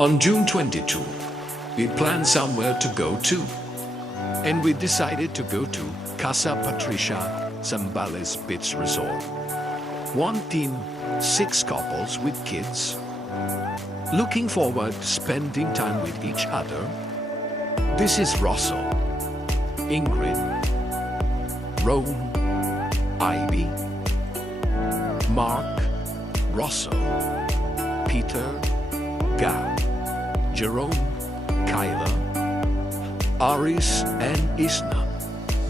On June 22, we planned somewhere to go to, and we decided to go to Casa Patricia Zambales Beach Resort. One team, 6 couples with kids, looking forward to spending time with each other. This is Russell, Ingrid, Rome, Ivy, Mark, Russell, Peter, Gab, Jerome, Kyla, Aris, and Isna.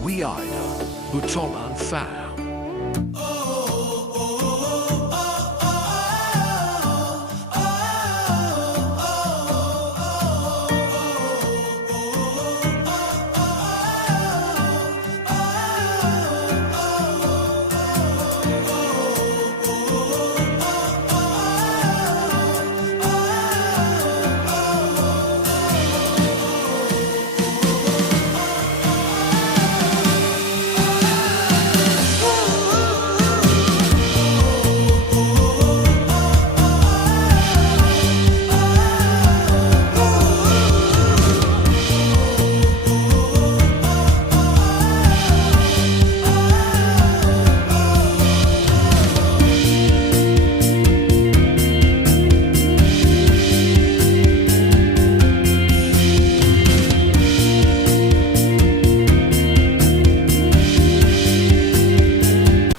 We are the Butolan fam.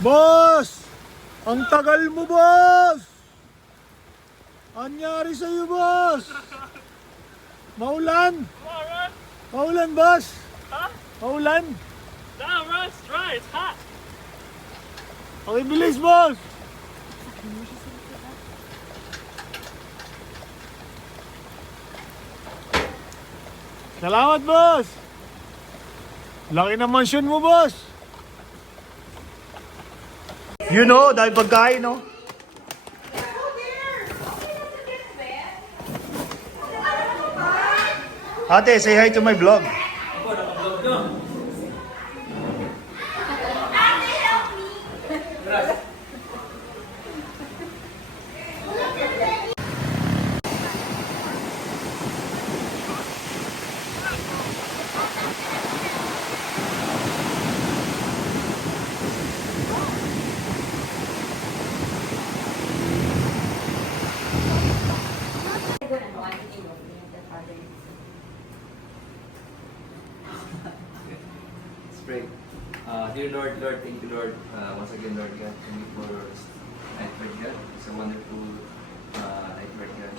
Boss! Ang tagal mo, boss! Anyari sa'yo, boss? Maulan? Maulan, boss? Huh? Maulan? No, bro, it's dry. It's hot. Okay, bilis, boss! Salamat, boss! Laki na mansyon mo, boss! You know, dahil pagkain, no? Ate, say hi to my vlog. Pray. Dear Lord, thank you, Lord. Once again, Lord God, thank you for night, Lord God. It's a wonderful night, Lord God.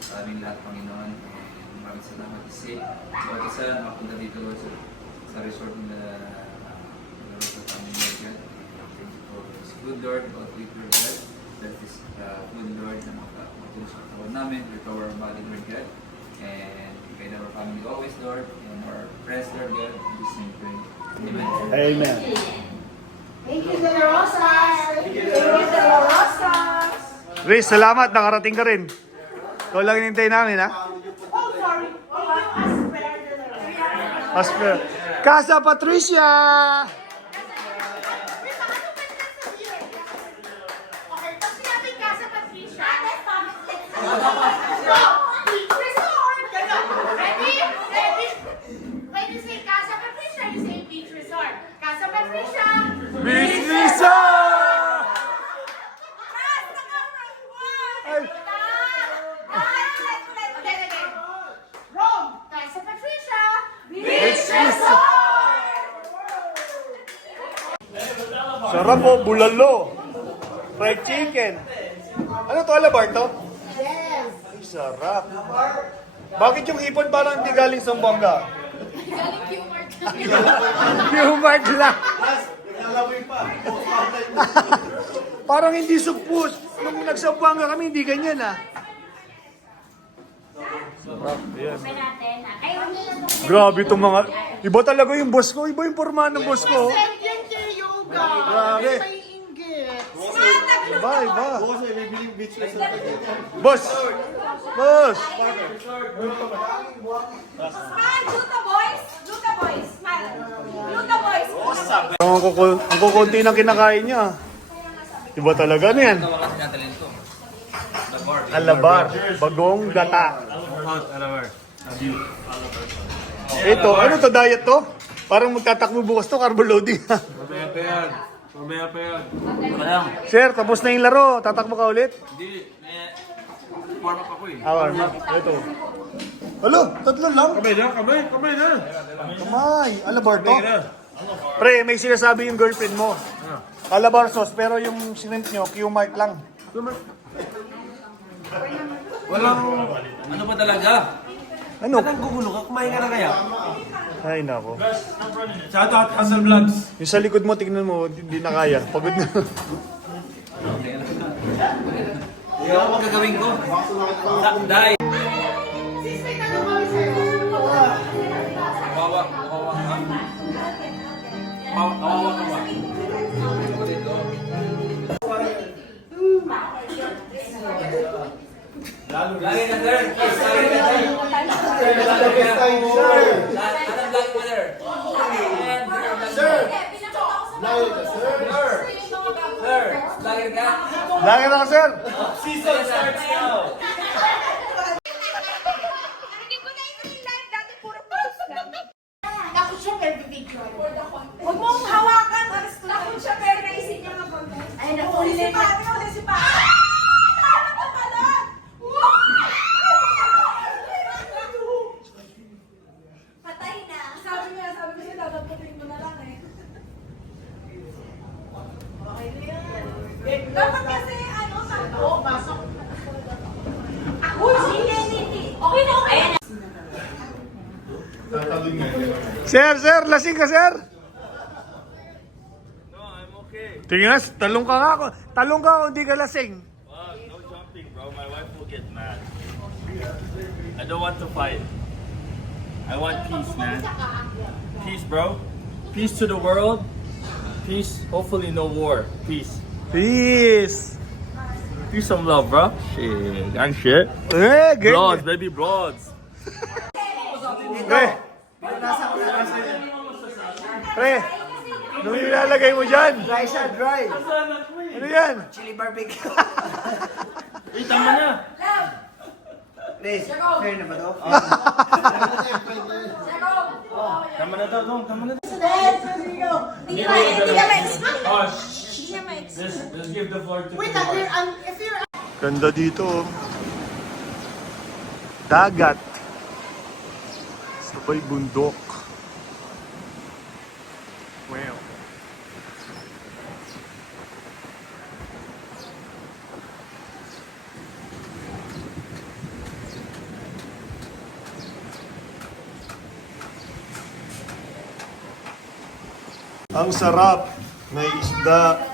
Sa aming lahat, Panginoon. And maraming salamat kasi bawat isa makapunta dito, Lord, sa resort na Lord, sa aming Lord God. Thank you for this good, Lord, about with Lord God. That is good, Lord, na makatulong sa katawan namin, recover our body, Lord God. And guide our family always, Lord, and our friends, Lord God, in this name, pray. Amen. Amen. Thank you, De La Rosas. Thank you, De La Rosas. Riz, salamat. Nakarating ka rin. Ikaw lang hinintay namin, ha? Oh, sorry. Asper. Casa Patricia! Okay, tapos natin Casa Patricia. Go! Resort! Ready? Ready? When you say Casa Patricia, you say beach resort. Casa Patricia! Beach Resort! Ay. Rome! Casa Patricia! Beach Resort! Sarap po, bulalo. Fried chicken. Ano to, alabar to? Yes! Ay, sarap. Bakit yung ipon parang hindi galing Zamboanga? Galing Q-Mart. Q-Mart lang. Parang hindi supus. Nung nagsambuanga kami, hindi ganyan, ha? Sarap, yan. Grabe itong mga... Iba talaga yung boss ko. Iba yung forma ng boss ko. Yan kay yoga. Grabe. May inggit. Iba, iba. Boss! Boss! Smile, Luta boys! Luta boys! Smile! Luta boys! Ang kukunti ng kinakain niya. Iba talaga na yan. Ito mga sinatalin ko. Alabar. Bagong gata. Ito, ano to, diet to? Parang magtatakbo bukas to, carbo loading. Mamaya pa yan. Sir, tapos na yung laro. Tatakbo ka ulit? Hindi, warm up ako eh. Warm up. Ito. Alo, tatlo lang. Kamay na. Kamay. Alabar to. Pre, may sinasabi yung girlfriend mo. Alabar sauce, pero yung shrimp nyo, Q-mark lang. Walang, ano ba talaga? Ano? Gugulo ka, kumain ka na kaya? Ay, nako. Shout out Hustle Vlogs. Yung sa likod mo, tignan mo, hindi na kaya. Pagod na. Hindi ako magagawin ko. Dahil. Sis, may tanong kami sa'yo. Kawawa ka. Kawawa ka ba? Lagi na sir. Lagi na sir. Lagi na ka, sir. Season starts now. Hindi ko na ito yung live. Dati puro post lang. Ako siya, pero bibigyan. Huwag mong hawakan. Takot siya pero naisip niya kapag. Ay, naku, Uli si Pati. Uli si Pati. Ano ka pala? Patay na. Sabi niya, dadagdating mo na lang eh. Okay na yan. Dapat kasi ano, sakto. pasok. Ako, hindi. Okay na, okay na. Sir, lasing ka, sir. No, I'm okay. Tingnan, talong ka nga ako. Talong ka kung di ka lasing. No jumping, bro. My wife will get mad. I don't want to fight. I want peace, man. Peace, bro. Peace to the world. Peace. Hopefully, no war. Peace. Peace. Peace and love, bro. Shit. Gang shit. Eh, Broads, ganyan. baby, broads. Pre. Pre. Nung ilalagay mo dyan. Dry siya, dry. Ano yan? Chili barbecue. Wait, tama na. Liz, fair na ba to? Tama na daw, Dong. Tama na. Hindi ka ma-ex. Hindi niya ma-ex. Let's give the floor to Wait, if you're Ganda dito. Oh. Dagat. Sabay bundok. Wow. Ang sarap. May isda,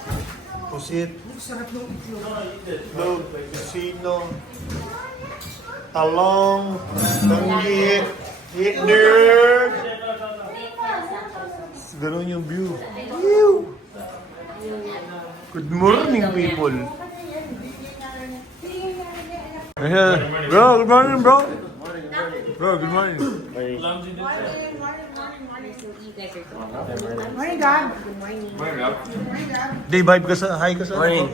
pusit, itlog, sino, talong, tanggi, hitler. Ganun yung view. Good morning, people. Ayan. Bro, good morning, bro. Bro, good morning. Morning, God. Day vibe ka sa, hi ka sa. Morning.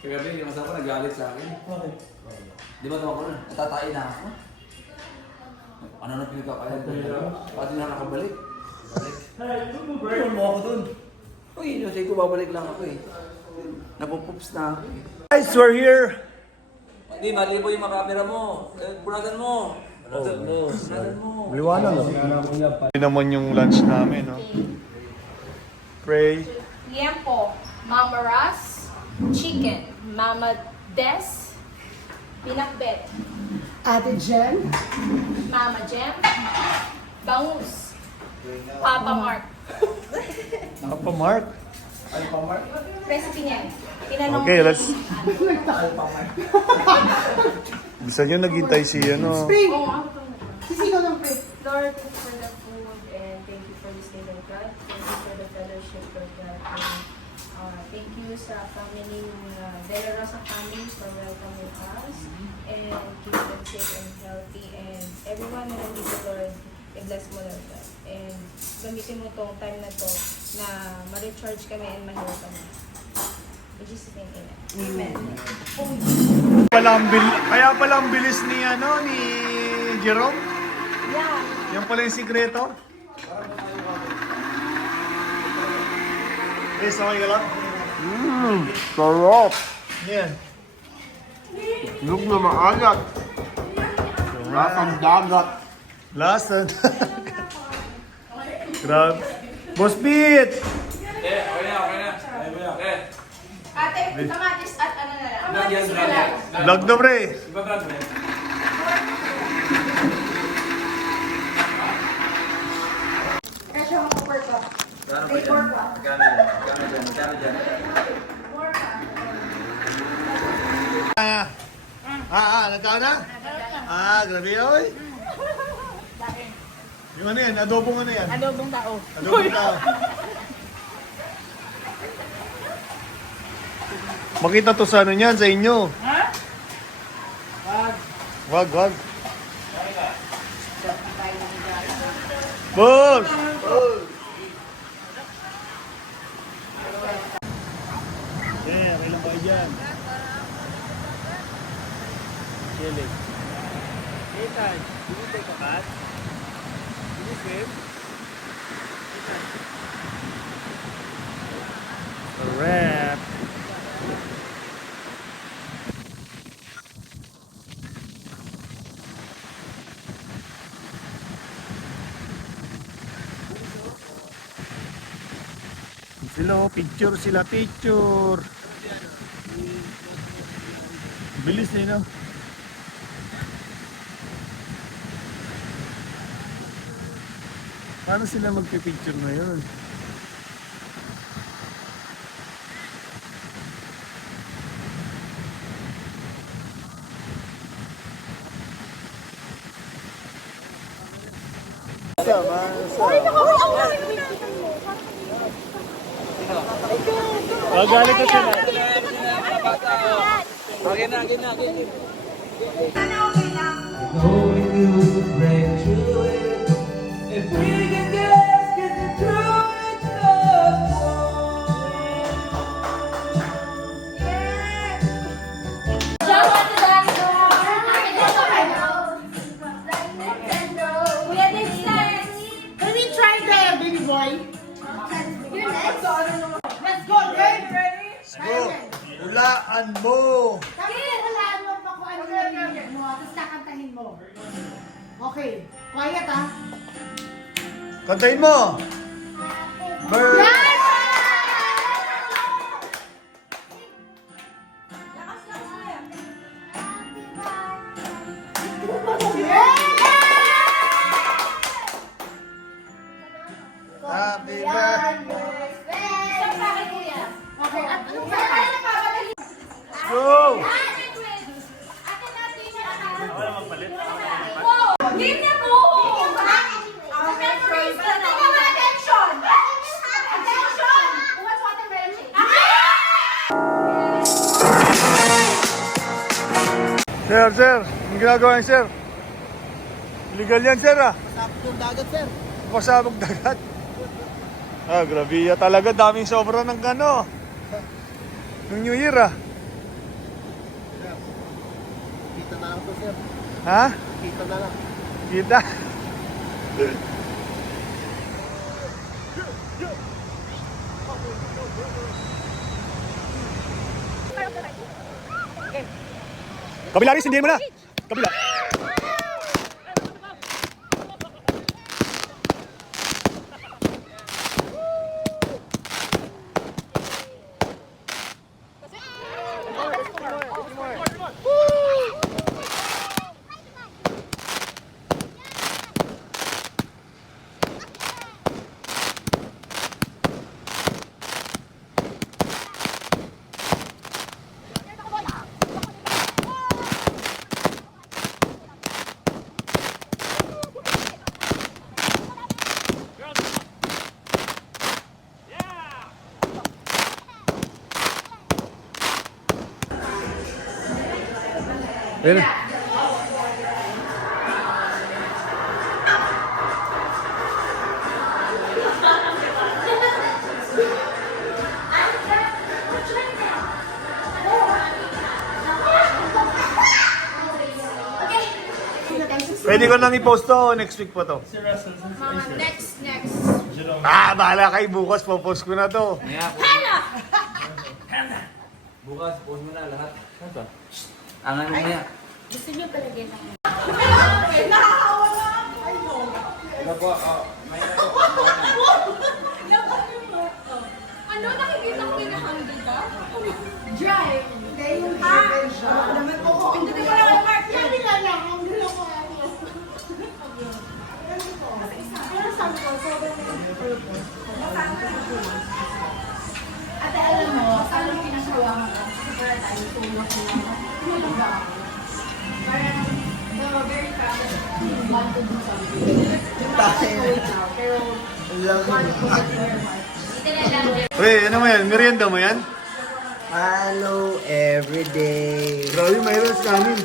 Kagabi, yung asawa ko nagalit sa akin. Di ba tawa ko nun? Natatain na ako. Ano na pinagkakaya ko? Pati na nakabalik. Balik. Mo ako dun. Uy, say ko babalik lang ako eh. Napupups na ako eh. Guys, we're here. Hindi, malibo yung mga camera mo. Buragan mo. Buragan mo. Liwanag. Hindi naman yung lunch namin, no? Pray. Liempo, Mama Ras, chicken, Mama Des, pinakbet, Ate Jen. Mama Jem, bangus, Papa Mark. Papa Mark. Recipe niya. Tinanong Okay, ni- let's... Bisa nyo naghintay si ano. Oo, ako to. Sisino ng pre. Lord, thank you for the food and thank you for this day, Lord God. Thank you for the fellowship, Lord God. And, thank you sa family, De La Rosa family for welcoming us and keep them safe and healthy. And everyone na nandito, Lord, i-bless mo, Lord God. And gamitin mo tong time na to na ma-recharge kami and ma-heal kami. In Jesus' name, amen. Kaya pala ang bilis ni Jerome. Yeah. Yan pala yung sikreto. Guys, okay ka lang? Sarap. Yan. Inog na maalat. Lasang dagat. Last. Grabe. Boss Beat! Okay na. Ate, kamatis at ano na lang. Kamatis na lang. Vlog na pre. Iba ba ito? Kasya mo cover ko. Gano'n ba dyan? Magkano dyan? Nagkaon na? Grabe oy. Yung ano yan? Adobong ano yan? Adobong tao. Adobong tao. Makita to sa ano niyan, sa inyo. Ha? Wag. Boss! Yeah, kailan ba dyan? Chilling. Ethan, did you take a bath? Did you swim? A wrap. Sila, picture. Bilis eh, no? Paano sila magpipicture ngayon? Magalit ka sila. Okay na. Can we try the baby boy? Let's go, ready? Go! Hulaan mo! Kami hulaan mo pa kung ano yung mo, tapos kakantahin mo. Okay, quiet ah. Kantayin mo! Bird! Yes! Happy birthday! Okay, at anong kaya? Go! Game na po! Memories! Teka mo, attention! Attention! What's watermelon shake? Sir, ang ginagawa niyo, sir? Illegal yan, sir, ah. Pasabog yung dagat, sir. Pasabog dagat. Grabe ya talaga. Daming sobra ng ng New Year, ah. Kita na lang to, sir. Ha? Kita na lang. Kita. Kabila rin, hindi mo na. Kabila. Ayun. Pwede ko nang i-post to, next week po to. Mga next. Bahala kayo, bukas po-post ko na to. Bukas, post mo na lahat. Angan mo niya. Gusto niyo palagay na. Ano, nakikita ko pinahanggan ka? Dry. Hindi ko pala kayo, Mark. Yan nila lang. Ang gulo ko. Ate, alam mo, saan ang pinasawang ko? Para tayo tulog na. Parang, very proud that you want to do something. Pero, want to put it in your heart. Pre, ano mo yan? Merienda mo yan? Hello, everyday. Grabe, mahirap sa amin.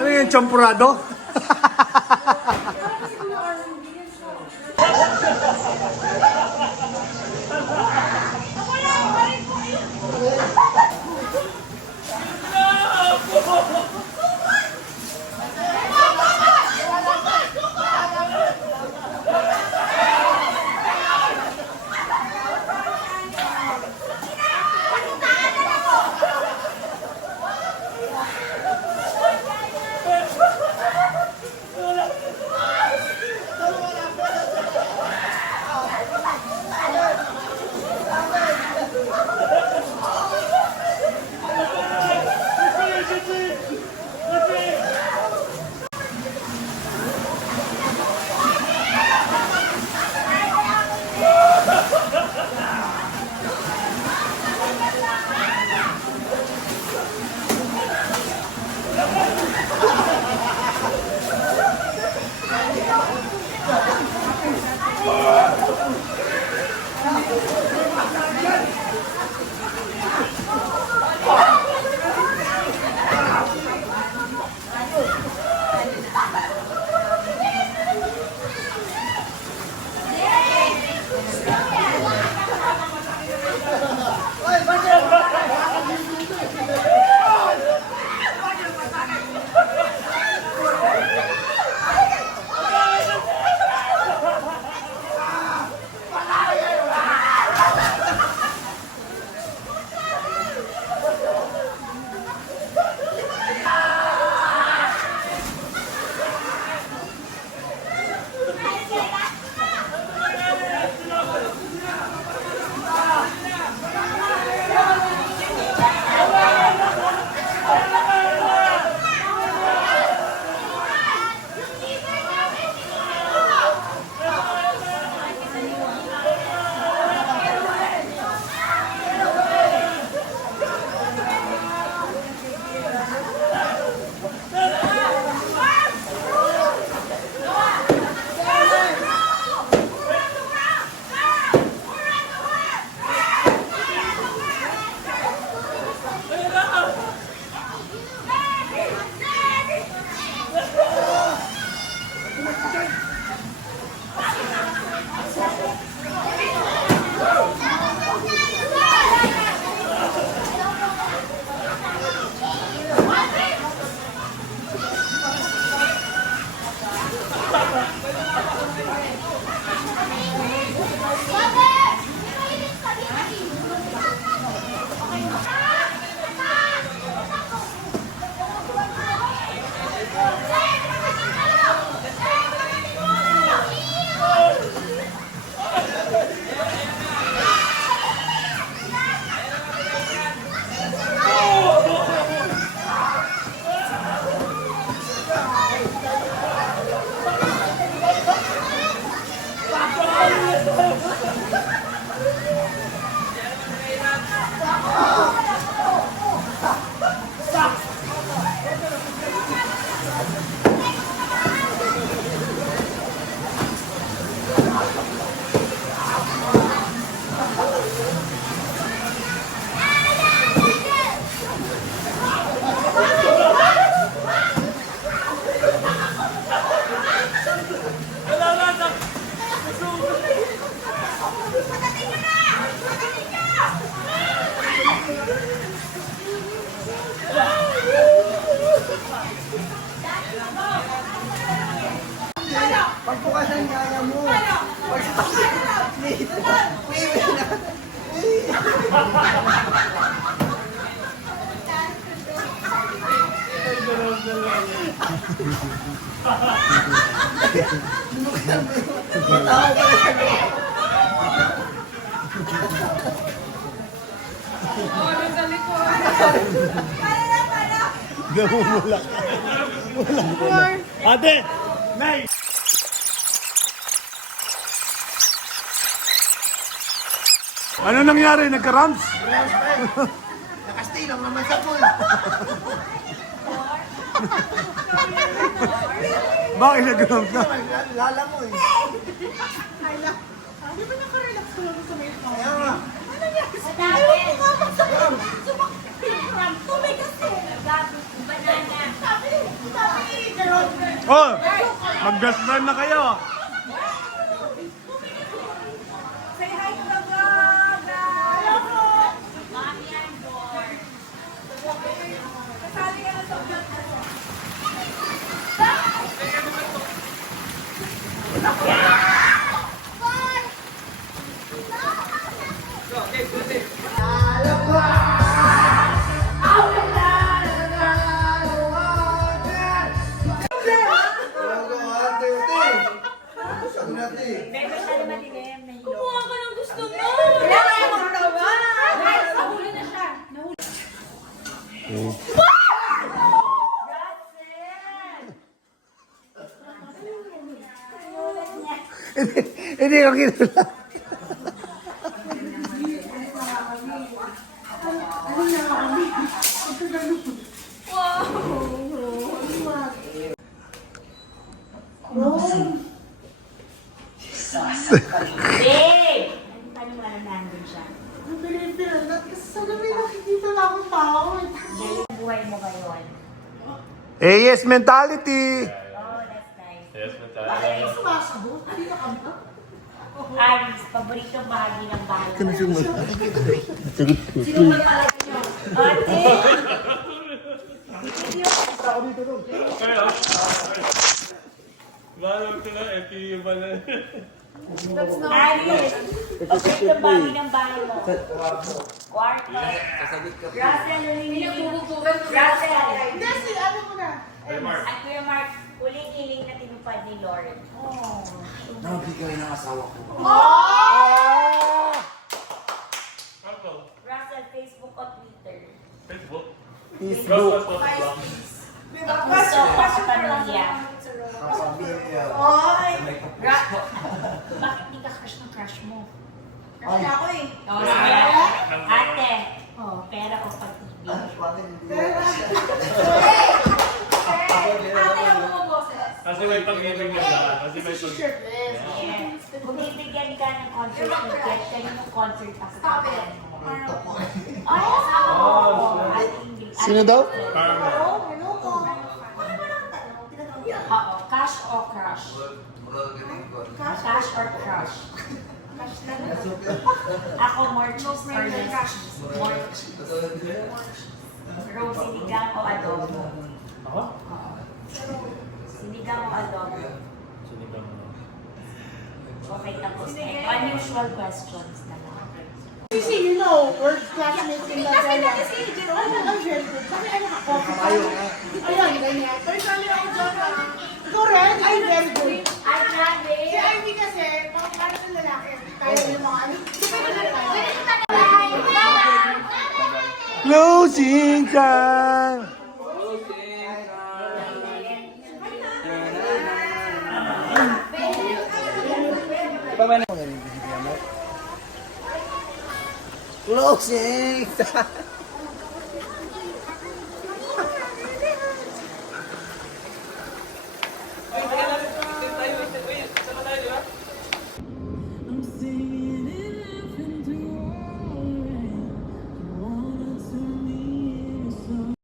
Ano yan, champurado? Namumula ka. Walang. Ate! Nay! Ano nangyari? Nagka-ramps? Nakastay lang naman sa pool. Bakit nag-ramps na? Lala mo eh. Di ba nakarelax ko lang sa may phone? Kaya nga. Ayaw ko nga magsabi. Tumay kasi. Banana. Sabi ni Jerome. Oh! Mag-best friend na kayo! Say hi to the vlog, guys. Hello po. Mami and Dor. Kasali ka na sa vlog na to. Kumuha ka ng gusto mo. Kailangan mo magtawa. Guys, nahuli na siya. Nahuli. Hindi ko kinula. Babe! Paano mo alam nandun siya? Kasi sa gabi nakikita na akong tao. Galing ang buhay mo ngayon. AS mentality! Oh, that's nice. Yes, but Bakit sumasagot? Hindi na kami. Aris, paboritong bahagi ng bahay. Sino ba talaga niyo? Ate! Bago ko na, FPU ba na? Aris! Paboritong bahagi ng bahay mo. Kwarto. Russell, Pinagbubugan ko. Russell! Hindi, si ano ko na. At Kuya Mark, uling-iling na tinupad ni Lord. Nabigay ng asawa ko. Russell, Facebook o Twitter? Facebook? Facebook. Puso o sa pamilya? Sabihin niya. Oy! Bakit di ka crush ng crush mo? Kasi ako eh. Oh, sige. Ate, pera o pag-ibig? Ate ang mga boses. Kasi may pag-ibig na lahat. Kasi may pag-ibig. Shirtless. Yes. Kung bibigyan ka ng concert ticket, kaninong concert pa sa Stop it. Ay, asawa mo. Ate Ingrid. Sino daw? Hello po. Oo, cash o crush? Cash or crush? Ako, more cheese or less cheese? More cheese. Rose, sinigang o adobo? Ako? Sinigang o adobo? Okay, tapos na ito. Unusual questions na lang. Kasi you know, we're classmates in the Kasi natin si Jerome. Ano ang Jerome? Kasi ano ka? Ayun, ganyan. Personally ako dyan na. Ikaw rin, I'm very good. Ay, grabe! Si Ivy kasi, mga parang ng lalaki. Kaya yung mga ano. Closing time! Closing!